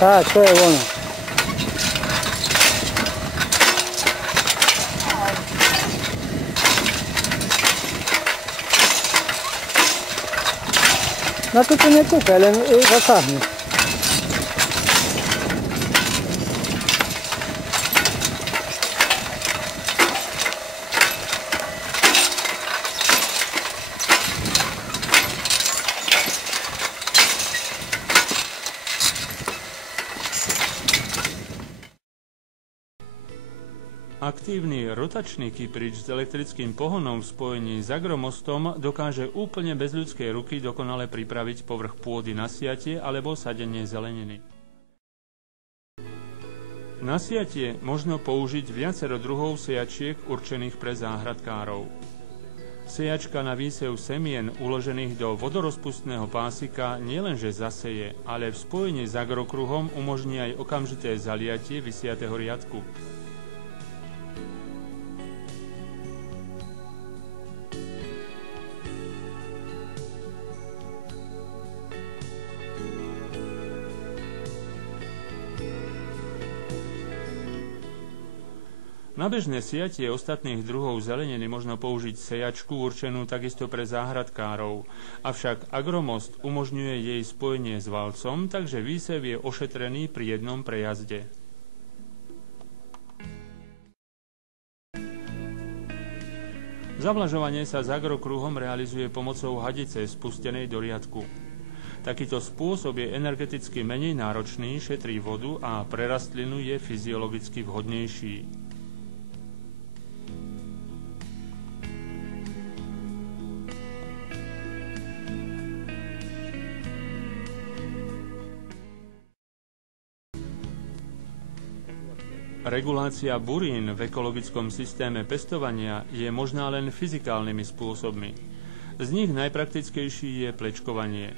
Tak, to je ono. Na to nekúkaj, len zasáhni. Aktívny rotačný kyprič s elektrickým pohonom v spojení s agromostom dokáže úplne bez ľudskej ruky dokonale pripraviť povrch pôdy na siatie alebo sadenie zeleniny. Na siatie možno použiť viacero druhov sejačiek určených pre záhradkárov. Sejačka na výsev semien uložených do vodorozpustného pásika nielenže zaseje, ale v spojení s agrokruhom umožní aj okamžité zaliatie vysiatého riadku. Na bežné siatie ostatných druhov zeleniny možno použiť sejačku určenú takisto pre záhradkárov, avšak agromost umožňuje jej spojenie s valcom, takže výsev je ošetrený pri jednom prejazde. Zavlažovanie sa s agrokruhom realizuje pomocou hadice spustenej do riadku. Takýto spôsob je energeticky menej náročný, šetrí vodu a pre rastlinu je fyziologicky vhodnejší. Regulácia burín v ekologickom systéme pestovania je možná len fyzikálnymi spôsobmi. Z nich najpraktickejší je plečkovanie.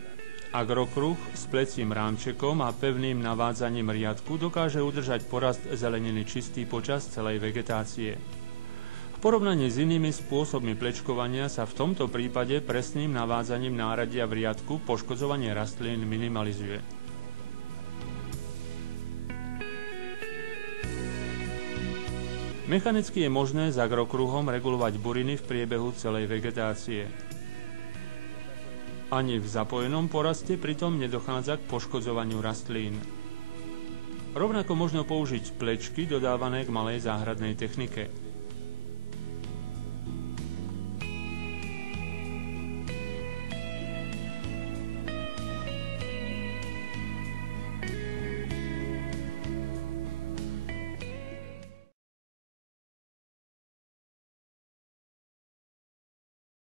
Agrokruh s plecím rámčekom a pevným navádzaním riadku dokáže udržať porast zeleniny čistý počas celej vegetácie. V porovnaní s inými spôsobmi plečkovania sa v tomto prípade presným navádzaním náradia v riadku poškodzovanie rastlín minimalizuje. Mechanicky je možné s agrokruhom regulovať buriny v priebehu celej vegetácie. Ani v zapojenom poraste pritom nedochádza k poškodzovaniu rastlín. Rovnako možno použiť plečky dodávané k malej záhradnej technike.